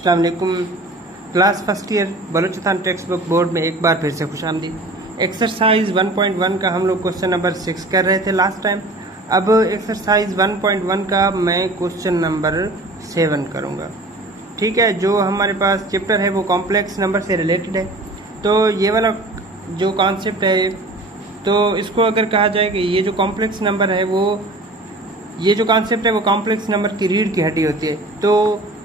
अस्सलाम वालेकुम। Class first year Balochistan text book board में एक बार फिर से खुशामदीद। एक्सरसाइज 1.1 का हम लोग क्वेश्चन नंबर 6 कर रहे थे लास्ट टाइम। अब एक्सरसाइज 1.1 का मैं क्वेश्चन नंबर 7 करूँगा। ठीक है, जो हमारे पास चैप्टर है वो कॉम्प्लेक्स नंबर से रिलेटेड है। तो ये वाला जो कॉन्सेप्ट है, तो इसको अगर कहा जाए कि ये जो कॉम्प्लेक्स नंबर है वो, ये जो कॉन्सेप्ट है वो कॉम्प्लेक्स नंबर की रीढ़ की हड्डी होती है, तो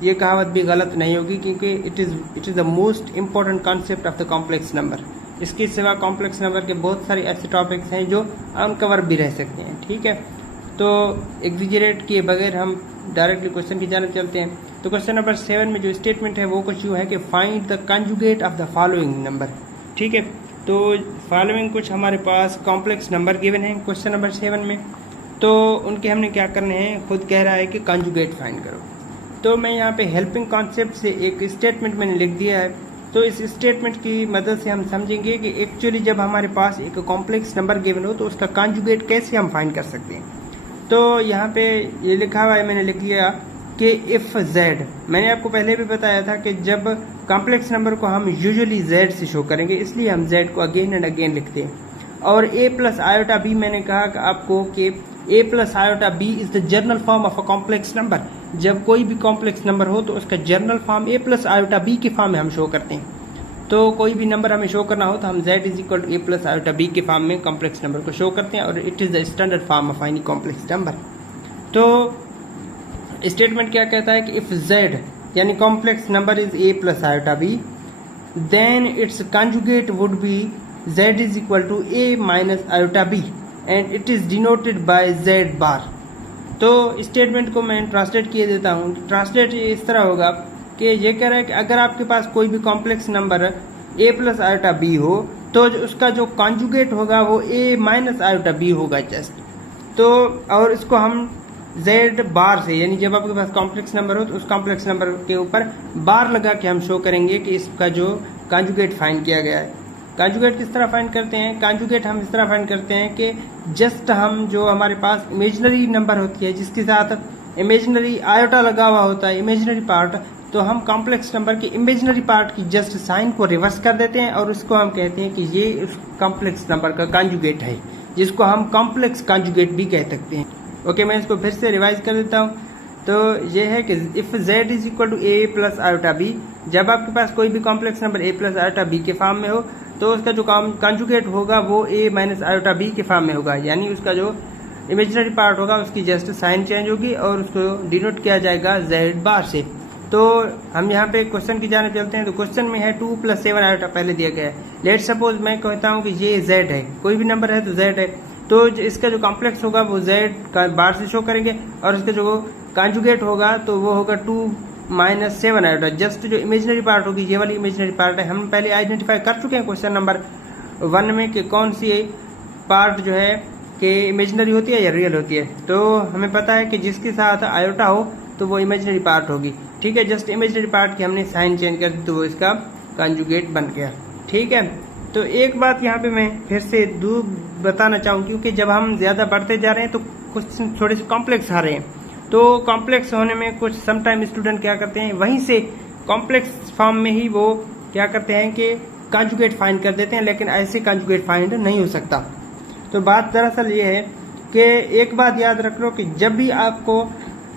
ये कहावत भी गलत नहीं होगी, क्योंकि it is the most important concept of the complex number. इसके सिवा कॉम्प्लेक्स नंबर के बहुत सारे ऐसे टॉपिक्स हैं जो अनकवर भी रह सकते हैं। ठीक है, तो एग्जिजरेट किए बगैर हम डायरेक्टली क्वेश्चन की जानब चलते हैं। तो क्वेश्चन नंबर 7 में जो स्टेटमेंट है वो कुछ यूँ है कि find the conjugate of the following number. ठीक है, तो फॉलोइंग कुछ हमारे पास कॉम्प्लेक्स नंबर गिवन है क्वेश्चन नंबर 7 में, तो उनके हमने क्या करने हैं, खुद कह रहा है कि कंजुगेट फाइंड करो। तो मैं यहाँ पे हेल्पिंग कॉन्सेप्ट से एक स्टेटमेंट मैंने लिख दिया है। तो इस स्टेटमेंट की मदद से हम समझेंगे कि एक्चुअली जब हमारे पास एक कॉम्प्लेक्स नंबर गिवन हो तो उसका कंजुगेट कैसे हम फाइंड कर सकते हैं। तो यहाँ पे ये लिखा हुआ है, मैंने लिख लिया कि इफ़ जेड, मैंने आपको पहले भी बताया था कि जब कॉम्प्लेक्स नंबर को हम यूजुअली जेड से शो करेंगे, इसलिए हम जेड को अगेन एंड अगेन लिखते हैं। और ए प्लस आयोटा बी, मैंने कहा कि आपको कि A plus iota B is the general form of a complex number. जब कोई भी कॉम्प्लेक्स नंबर हो तो उसका general form A plus iota B के फॉर्म में हम शो करते हैं। तो कोई भी नंबर हमें शो करना हो तो हम z is equal to A plus iota B के फॉर्म में कॉम्प्लेक्स नंबर को शो करते हैं, और it is the standard form of any complex number. तो स्टेटमेंट क्या कहता है कि इफ z यानी complex number is A plus iota B, then its conjugate would be z is equal to A minus iota B and it is denoted by z bar. तो statement को मैं translate किए देता हूँ। Translate इस तरह होगा कि ये कह रहा है कि अगर आपके पास कोई भी complex number a plus iota B हो तो उसका जो कॉन्जुगेट होगा वो a माइनस आयोटा बी होगा जस्ट। तो और इसको हम z बार से, यानी जब आपके पास कॉम्प्लेक्स नंबर हो तो उस कॉम्प्लेक्स नंबर के ऊपर बार लगा के हम शो करेंगे कि इसका जो कॉन्जुगेट फाइंड किया गया है। कॉन्जुगेट किस तरह फाइंड करते हैं? कॉन्जुगेट हम इस तरह फाइंड करते हैं कि जस्ट हम जो हमारे पास इमेजिनरी नंबर होती है जिसके साथ इमेजिनरी आयोटा लगा हुआ होता है, इमेजिनरी पार्ट, तो हम कॉम्प्लेक्स नंबर के इमेजिनरी पार्ट की जस्ट साइन को रिवर्स कर देते हैं और उसको हम कहते हैं कि ये उस कॉम्प्लेक्स नंबर का कॉन्जुगेट है, जिसको हम कॉम्प्लेक्स कॉन्जुगेट भी कह सकते हैं। ओके, मैं इसको फिर से रिवाइज कर देता हूँ। तो ये है कि if z is equal to A plus iota B, जब आपके पास कोई भी complex number a plus iota B के फॉर्म में हो तो उसका जो कॉन्जुगेट होगा वो a माइनस आयोटा बी के फॉर्म में होगा, यानी उसका जो इमेजिनरी पार्ट होगा उसकी जस्ट साइन चेंज होगी और उसको डिनोट किया जाएगा z बार से। तो हम यहाँ पे क्वेश्चन की जाने चलते हैं। तो क्वेश्चन में है 2 प्लस 7 आयोटा पहले दिया गया है। लेट सपोज मैं कहता हूँ कि ये z है, कोई भी नंबर है तो z है, तो इसका जो कॉम्प्लेक्स होगा वो z का बार से शो करेंगे और इसका जो कॉन्जुगेट होगा तो वो होगा 2 माइनस 7 आयोटा। जस्ट जो इमेजिनरी पार्ट होगी, ये वाली इमेजिनरी पार्ट है, हम पहले आइडेंटिफाई कर चुके हैं क्वेश्चन नंबर 1 में कि कौन सी पार्ट जो है कि इमेजिनरी होती है या रियल होती है। तो हमें पता है कि जिसके साथ आयोटा हो तो वो इमेजिनरी पार्ट होगी। ठीक है, जस्ट इमेजिनरी पार्ट की हमने साइन चेंज कर दी तो वो इसका कॉन्जुगेट बन गया। ठीक है, तो एक बात यहाँ पे मैं फिर से बताना चाहूँ, क्योंकि जब हम ज़्यादा बढ़ते जा रहे हैं तो कुछ थोड़े से कॉम्प्लेक्स आ रहे हैं। तो कॉम्प्लेक्स होने में कुछ समटाइम स्टूडेंट क्या करते हैं, वहीं से कॉम्प्लेक्स फॉर्म में ही वो क्या करते हैं कि कॉन्जुगेट फाइंड कर देते हैं, लेकिन ऐसे कॉन्जुगेट फाइंड नहीं हो सकता। तो बात दरअसल ये है कि एक बात याद रख लो कि जब भी आपको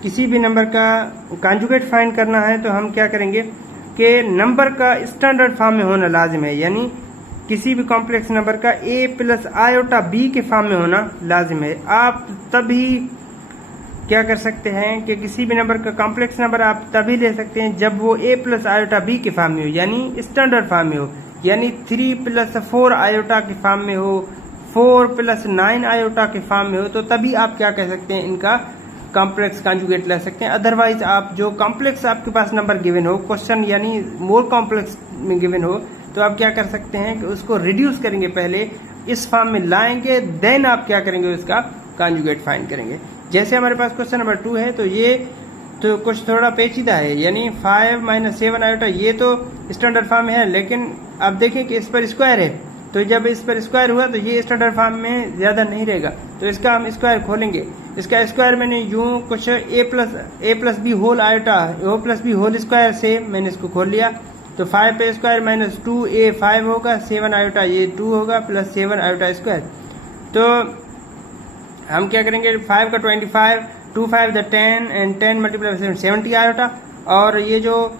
किसी भी नंबर का कॉन्जुगेट फाइंड करना है तो हम क्या करेंगे कि नंबर का स्टैंडर्ड फॉर्म में होना लाजिम है, यानी किसी भी कॉम्प्लेक्स नंबर का a प्लस आयोटा बी के फॉर्म में होना लाजिम है। आप तभी क्या कर सकते हैं कि किसी भी नंबर का कॉम्प्लेक्स नंबर आप तभी ले सकते हैं जब वो a प्लस आयोटा बी के फॉर्म में हो, यानी स्टैंडर्ड फॉर्म में हो, यानी 3 प्लस 4 आयोटा के फॉर्म में हो, 4 प्लस 9 आयोटा के फॉर्म में हो, तो तभी आप क्या कह सकते हैं, इनका कॉम्प्लेक्स कॉन्जुगेट ले सकते हैं। अदरवाइज आप जो कॉम्प्लेक्स आपके पास नंबर गिवन हो, क्वेश्चन यानी मोर कॉम्प्लेक्स में गिवन हो, तो आप क्या कर सकते हैं कि उसको रिड्यूस करेंगे, पहले इस फॉर्म में लाएंगे, देन आप क्या करेंगे, उसका कॉन्जुगेट फाइंड करेंगे। जैसे हमारे पास क्वेश्चन नंबर 2 है, तो ये तो कुछ थोड़ा पेचीदा है, यानी 5 माइनस 7 आयोटा, ये तो स्टैंडर्ड फॉर्म में है, लेकिन आप देखें कि इस पर स्क्वायर है, तो जब इस पर स्क्वायर हुआ तो ये स्टैंडर्ड फॉर्म में ज्यादा नहीं रहेगा, तो इसका हम स्क्वायर खोलेंगे इसका स्क्वायर मैंने यूं कुछ A plus B whole iota O plus B whole square से मैंने इसको खोल लिया। तो 5 पे स्क्वायर माइनस 2a 5 होगा, 7 आयोटा ये 2 होगा प्लस 7 आयोटा स्क्वायर। तो हम क्या करेंगे, 5 का 25, 2 5 द 10 एंड 10 मल्टीप्लाई 70 आयोटा, और ये जो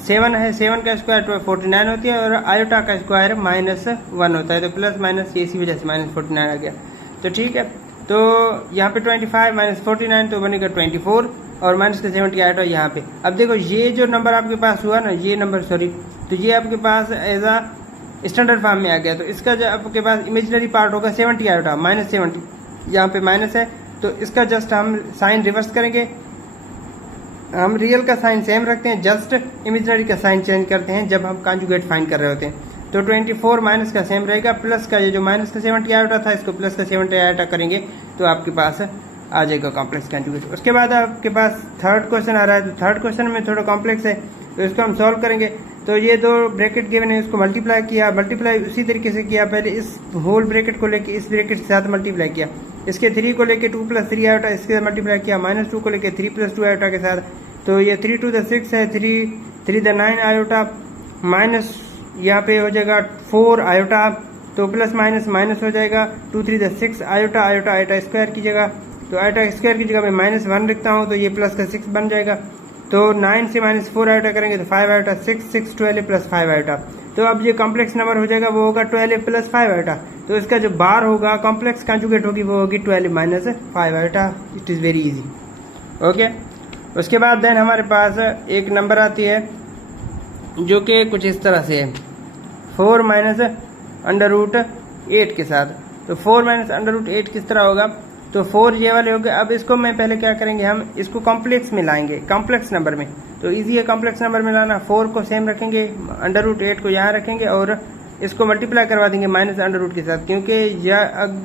7 है 7 का स्क्वायर 49 होती है और आयोटा का स्क्वायर -1 होता है। तो प्लस माइनस इसी वजह से -49 आ गया। तो ठीक है, तो यहाँ पे 25 माइनस 49 तो बनेगा 24 और माइनस का 70 आयोटा यहाँ पे। अब देखो ये जो नंबर आपके पास हुआ ना, ये नंबर सॉरी, तो ये आपके पास एज आ स्टैंडर्ड फॉर्म में आ गया। तो इसका जो आपके पास इमेजिनरी पार्ट होगा 70 आयोटा -70, यहाँ पे माइनस है तो इसका जस्ट हम साइन रिवर्स करेंगे। हम रियल का साइन सेम रखते हैं, जस्ट इमेजिनरी का साइन चेंज करते हैं जब हम कॉन्जुगेट फाइंड कर रहे होते हैं। तो 24 माइनस का सेम रहेगा, प्लस का ये जो माइनस का 70 आयोटा था इसको प्लस का 70 आयोटा करेंगे तो आपके पास आ जाएगा कॉम्प्लेक्स कॉन्जुगेट। उसके बाद आपके पास थर्ड क्वेश्चन आ रहा है। तो थर्ड क्वेश्चन में थोड़ा कॉम्प्लेक्स है तो इसको हम सॉल्व करेंगे। तो ये दो ब्रैकेट गिवन है, उसको मल्टीप्लाई किया, मल्टीप्लाई उसी तरीके से किया, पहले इस होल ब्रैकेट को लेके इस ब्रैकेट के साथ मल्टीप्लाई किया, इसके 3 को लेके 2 + 3 आयोटा इसके साथ मल्टीप्लाई किया, -2 को लेके 3 + 2 आयोटा के साथ। तो ये 3 × 2 = 6 है, 3 × 9 आयोटा, माइनस यहाँ पे हो जाएगा 4 आयोटा, तो प्लस माइनस माइनस हो जाएगा, 2 × 3 = 6 आयोटा, आयोटा आयोटा स्क्वायर की जगह, तो आयोटा स्क्वायर की जगह मैं -1 लिखता हूँ तो ये प्लस का 6 बन जाएगा। तो 9 से -4 आयोटा करेंगे तो 5 आयोटा, 6 6 12 + 5 आयोटा। तो अब ये कॉम्प्लेक्स नंबर हो जाएगा, वो होगा 12 + 5 आयोटा। तो इसका जो बार होगा कॉम्प्लेक्स कॉन्जुगेट होगी वो होगी 12 - 5 iota. It is very easy. Okay, उसके बाद देन हमारे पास एक नंबर आती है जो कि कुछ इस तरह से है, 4 - √8 के साथ। तो 4 - √8 किस तरह होगा, तो 4 ये वाले हो गए। अब इसको मैं पहले क्या करेंगे, हम इसको कॉम्प्लेक्स में लाएंगे, कॉम्प्लेक्स नंबर में। तो इजी है कॉम्प्लेक्स नंबर में लाना। 4 को सेम रखेंगे, √8 को यहाँ रखेंगे और इसको मल्टीप्लाई करवा देंगे -√8 के साथ, क्योंकि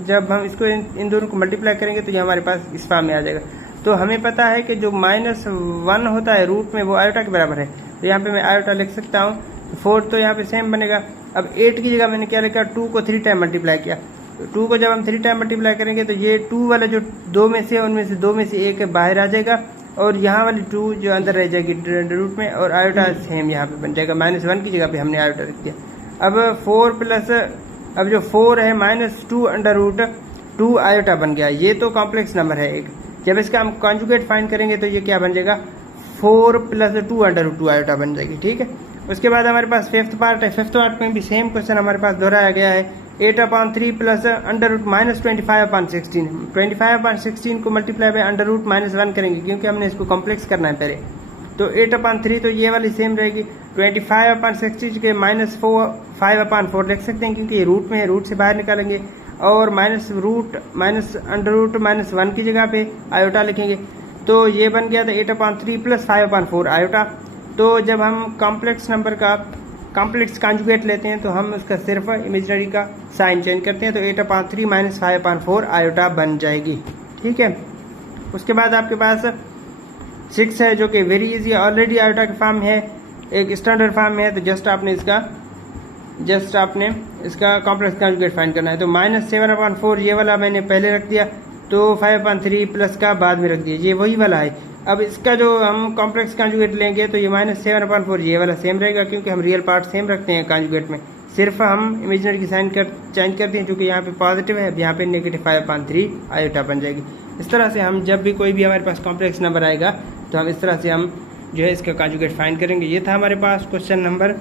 जब हम इसको इन दोनों को मल्टीप्लाई करेंगे तो ये हमारे पास इस फॉर्म में आ जाएगा। तो हमें पता है कि जो -1 होता है रूट में वो आयोटा के बराबर है, तो यहाँ पे मैं आयोटा लिख सकता हूँ। 4 तो यहाँ पे सेम बनेगा। अब 8 की जगह मैंने क्या लिखा, 2 को 3 टाइम मल्टीप्लाई किया। तो 2 को जब हम 3 टाइम मल्टीप्लाई करेंगे तो ये 2 वाला जो 2 में से उनमें से 2 में से एक बाहर आ जाएगा और यहाँ वाली 2 जो अंदर रह जाएगी रूट में, और आयोटा सेम यहाँ पे बन जाएगा, -1 की जगह पे हमने आयोटा रख दिया। अब 4 प्लस अब जो 4 है -2 आयोटा बन गया। ये तो कॉम्प्लेक्स नंबर है एक। जब इसका हम कॉन्जुगेट फाइंड करेंगे तो ये क्या बन जाएगा, 4 + 2 आयोटा बन जाएगी। ठीक है, उसके बाद हमारे पास 5th पार्ट है। 5th पार्ट में भी सेम क्वेश्चन हमारे पास दोहराया गया है। 8/3 + -25/16। 25/16 को मल्टीप्लाई बाय √-1 करेंगे, क्योंकि हमने इसको कॉम्प्लेक्स करना है पहले। तो 8/3 तो ये वाली सेम रहेगी। 25/16 के -5/4 लिख सकते हैं, क्योंकि ये रूट में है, रूट से बाहर निकालेंगे और -√-1 की जगह पे आयोटा लिखेंगे। तो ये बन गया था 8/3 + 5/4 आयोटा। तो जब हम कॉम्प्लेक्स नंबर का कॉम्प्लेक्स कॉन्जुगेट लेते हैं तो हम उसका सिर्फ इमेजिनरी का साइन चेंज करते हैं, तो 8/3 - 5/4 आयोटा बन जाएगी। ठीक है, उसके बाद आपके पास 6 है जो कि वेरी इजी, ऑलरेडी आयोटा के फॉर्म है, एक स्टैंडर्ड फॉर्म में है। तो जस्ट आपने इसका कॉम्प्लेक्स कॉन्जुगेट फाइंड करना है। तो -7/4 ये वाला मैंने पहले रख दिया, तो 5/3 प्लस का बाद में रख दिया, ये वही वाला है। अब इसका जो हम कॉम्प्लेक्स कॉन्जुगेट लेंगे तो ये -7/4 ये वाला सेम रहेगा, क्योंकि हम रियल पार्ट सेम रखते हैं कॉन्जुगेट में, सिर्फ हम इमेजिनरी की साइन चेंज करते हैं, क्योंकि यहाँ पे पॉजिटिव है, यहाँ पे नेगेटिव 5/3 आयोटा बन जाएगी। इस तरह से हम जब भी कोई भी हमारे पास कॉम्प्लेक्स नंबर आएगा तो हम इस तरह से हम जो है इसका कॉन्जुगेट फाइंड करेंगे। ये था हमारे पास क्वेश्चन नंबर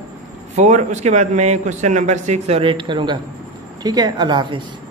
4। उसके बाद मैं क्वेश्चन नंबर 6 और 8 करूँगा। ठीक है, अल्लाह हाफिज़।